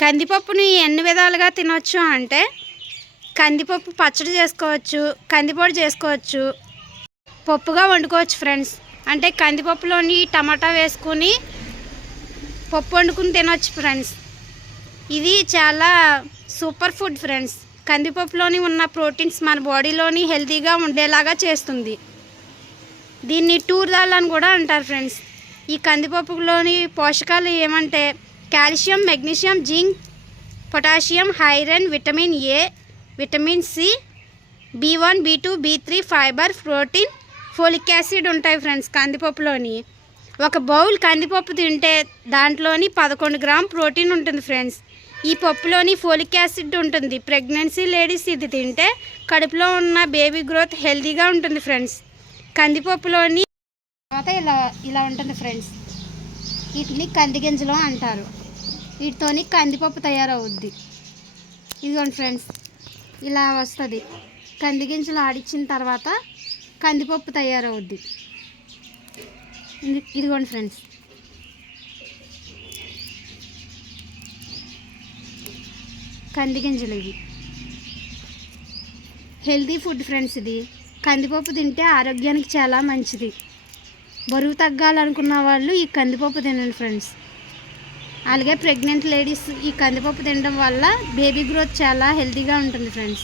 కందిపప్పుని ఎన్ని విధాలుగా తినొచ్చు అంటే కందిపప్పు పచ్చడి చేసుకోవచ్చు, కందిపొడి చేసుకోవచ్చు, పప్పుగా వండుకోవచ్చు ఫ్రెండ్స్. అంటే కందిపప్పులోని టమాటా వేసుకుని పప్పు వండుకుని తినొచ్చు ఫ్రెండ్స్. ఇది చాలా సూపర్ ఫుడ్ ఫ్రెండ్స్. కందిపప్పులోని ఉన్న ప్రోటీన్స్ మన బాడీలోని హెల్తీగా ఉండేలాగా చేస్తుంది. దీన్ని టూర్ దాల్ అని కూడా అంటారు ఫ్రెండ్స్. ఈ కందిపప్పులోని పోషకాలు ఏమంటే calcium, magnesium, zinc, potassium, iron, vitamin A, vitamin C, B1, B2, B3, fibre, protein, folic acid ఉంటాయి ఫ్రెండ్స్ కందిపప్పులోని. ఒక బౌల్ కందిపప్పు తింటే దాంట్లోని 11 గ్రామ్ ప్రోటీన్ ఉంటుంది ఫ్రెండ్స్. ఈ పప్పులోని ఫోలిక్ యాసిడ్ ఉంటుంది. ప్రెగ్నెన్సీ లేడీస్ ఇది తింటే కడుపులో ఉన్న బేబీ గ్రోత్ హెల్తీగా ఉంటుంది ఫ్రెండ్స్. కందిపప్పులోని తర్వాత ఇలా ఉంటుంది ఫ్రెండ్స్. వీటిని కందిగింజలు అంటారు. వీటితోని కందిపప్పు తయారవుద్ది. ఇదిగోండి ఫ్రెండ్స్, ఇలా వస్తుంది. కందిగింజలు ఆడిచ్చిన తర్వాత కందిపప్పు తయారవుద్ది. ఇదిగోండి ఫ్రెండ్స్, కందిగింజలు ఇవి హెల్తీ ఫుడ్ ఫ్రెండ్స్. ఇది కందిపప్పు తింటే ఆరోగ్యానికి చాలా మంచిది. బరువు తగ్గాలనుకున్న వాళ్ళు ఈ కందిపప్పు తినండి ఫ్రెండ్స్. అలాగే ప్రెగ్నెంట్ లేడీస్ ఈ కందిపప్పు తినడం వల్ల బేబీ గ్రోత్ చాలా హెల్తీగా ఉంటుంది ఫ్రెండ్స్.